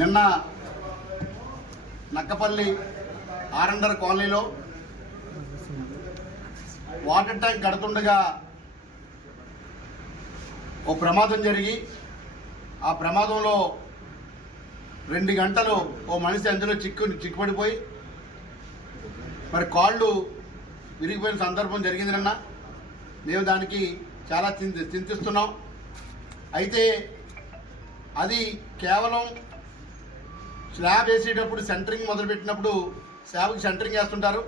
నిన్న నక్కపల్లి ఆరండర్ కాలనీలో water tank కడుతుండగా ఓ ప్రమాదం జరిగి ఆ ప్రమాదంలో 2 గంటలు ఓ మనిషి అందులో చిక్కుపడిపోయి మరి కాళ్ళు విరిగిపోయిన సందర్భం జరిగింది నిన్న. మేము దానికి చాలా చింతిస్తున్నాం. అయితే అది కేవలం స్లాబ్ వేసేటప్పుడు సెంటరింగ్ మొదలుపెట్టినప్పుడు స్లాబ్కి సెంటరింగ్ వేస్తుంటారు.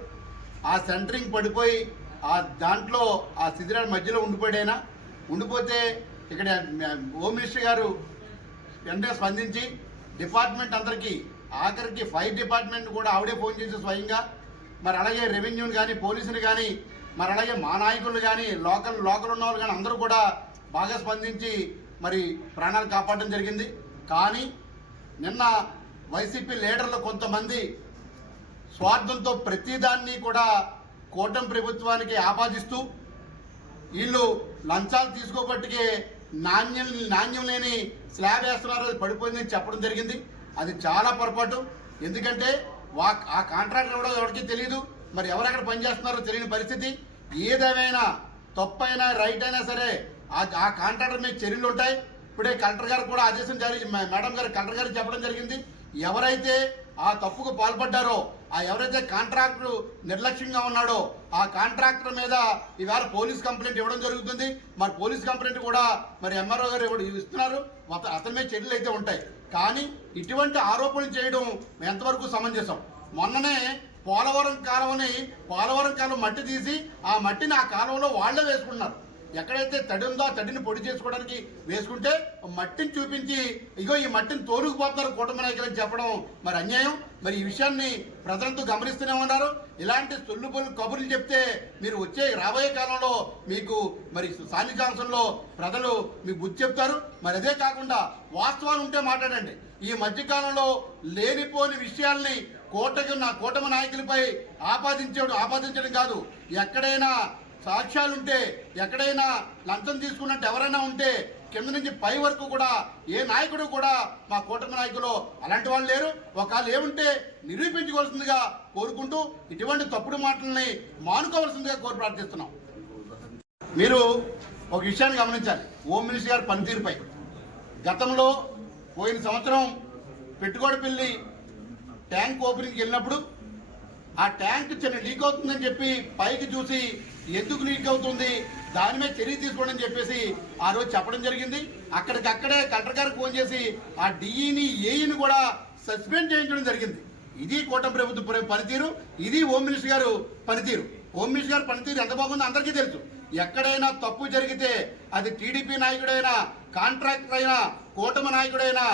ఆ సెంటరింగ్ పడిపోయి ఆ దాంట్లో ఆ శిథిరాల మధ్యలో ఉండిపోతే ఇక్కడ హోమ్ మినిస్టర్ గారు వెంటనే స్పందించి డిపార్ట్మెంట్ అందరికీ ఆఖరికి ఫైర్ డిపార్ట్మెంట్ కూడా ఆవిడే ఫోన్ చేసి స్వయంగా మరి అలాగే రెవెన్యూని కానీ పోలీసుని కానీ మరి అలాగే మా నాయకులు కానీ లోకల్ ఉన్న వాళ్ళు కానీ అందరూ కూడా బాగా స్పందించి మరి ప్రాణాలు కాపాడడం జరిగింది. కానీ నిన్న వైసీపీ లీడర్లు కొంతమంది స్వార్థంతో ప్రతిదాన్ని కూడా కూటమి ప్రభుత్వానికి ఆపాదిస్తూ వీళ్ళు లంచాలు తీసుకోబట్టికే నాణ్యం లేని స్లాబ్ వేస్తున్నారు, అది పడిపోయిందని చెప్పడం జరిగింది. అది చాలా పొరపాటు. ఎందుకంటే ఆ కాంట్రాక్టర్ కూడా ఎవరికి తెలియదు, మరి ఎవరెక్కడ పనిచేస్తున్నారో తెలియని పరిస్థితి. ఏదేమైనా తప్పైనా రైట్ అయినా సరే ఆ కాంట్రాక్టర్ మీద చర్యలు ఉంటాయి. ఇప్పుడే కలెక్టర్ గారు కూడా ఆదేశం మేడం గారు కలెక్టర్ గారు చెప్పడం జరిగింది. ఎవరైతే ఆ తప్పుకు పాల్పడ్డారో ఎవరైతే కాంట్రాక్టర్ నిర్లక్ష్యంగా ఉన్నాడో ఆ కాంట్రాక్టర్ మీద ఈవేళ పోలీస్ కంప్లైంట్ ఇవ్వడం జరుగుతుంది. మరి పోలీస్ కంప్లైంట్ కూడా మరి ఎంఆర్ఓ గారు ఇస్తున్నారు. అతని మీద చర్యలు అయితే ఉంటాయి. కానీ ఇటువంటి ఆరోపణలు చేయడం ఎంతవరకు సమంజసం? మొన్ననే పోలవరం కాలువ మట్టి తీసి ఆ మట్టిని ఆ కాలువలో వాళ్లే వేసుకున్నారు. ఎక్కడైతే తడి ఉందో ఆ తడిని పొడి చేసుకోవడానికి వేసుకుంటే మట్టిని చూపించి ఇగో ఈ మట్టిని తోలుకుపోతున్నారు కూటమి నాయకులని చెప్పడం మరి అన్యాయం. మరి ఈ విషయాన్ని ప్రజలంతా గమనిస్తూనే ఉన్నారు. ఇలాంటి సొల్లుబొల్లు కబుర్లు చెప్తే మీరు రాబోయే కాలంలో మీకు మరి స్థానికాంశంలో ప్రజలు మీకు బుద్ధి చెప్తారు. మరి అదే కాకుండా వాస్తవాలు ఉంటే మాట్లాడండి. ఈ మధ్యకాలంలో లేనిపోని విషయాల్ని కూటమి నాయకులపై ఆపాదించడం కాదు. ఎక్కడైనా సాక్ష్యాలుంటే ఎక్కడైనా లంచం తీసుకున్నట్టు ఎవరైనా ఉంటే కింద నుంచి పై వరకు కూడా ఏ నాయకుడు కూడా మా కూటమి నాయకులు అలాంటి వాళ్ళు లేరు. ఒకవేళ ఏముంటే నిరూపించుకోవాల్సిందిగా కోరుకుంటూ ఇటువంటి తప్పుడు మాటల్ని మానుకోవాల్సిందిగా కోరి ప్రార్థిస్తున్నాం. మీరు ఒక విషయాన్ని గమనించాలి. హోమ్ మినిస్టర్ గారి పనితీరుపై గతంలో పోయిన సంవత్సరం పెట్టుకోడపల్లి ట్యాంక్ ఓపెనింగ్కి వెళ్ళినప్పుడు ఆ ట్యాంక్ చిన్న లీక్ అవుతుందని చెప్పి పైకి చూసి ఎందుకు లీక్ అవుతుంది దాని మీద చర్య తీసుకోండి అని చెప్పేసి ఆ రోజు చెప్పడం జరిగింది. అక్కడికక్కడే కలెక్టర్ గారికి ఫోన్ చేసి ఆ డిఈని ఏఈని కూడా సస్పెండ్ చేయించడం జరిగింది. ఇది కూటమి ప్రభుత్వ పనితీరు, ఇది హోమ్ మినిస్టర్ గారు పనితీరు. హోమ్ మినిస్టర్ గారు పనితీరు ఎంత బాగుందో అందరికీ తెలుసు. ఎక్కడైనా తప్పు జరిగితే అది టీడీపీ నాయకుడైనా కాంట్రాక్టర్ అయినా కూటమి నాయకుడైనా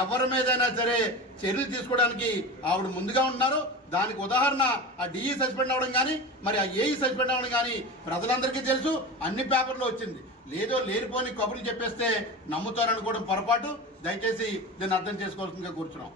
ఎవరి మీదైనా సరే చర్యలు తీసుకోవడానికి ఆవిడ ముందుగా ఉన్నారు. దానికి ఉదాహరణ ఆ డిఈ సస్పెండ్ అవ్వడం కానీ మరి ఆ ఏఈ సస్పెండ్ అవ్వడం కానీ ప్రజలందరికీ తెలుసు. అన్ని పేపర్లో వచ్చింది. లేనిపోని కబుర్లు చెప్పేస్తే నమ్ముతారనుకోవడం పొరపాటు. దయచేసి దీన్ని అర్థం చేసుకోవాల్సిందిగా కూర్చున్నాం.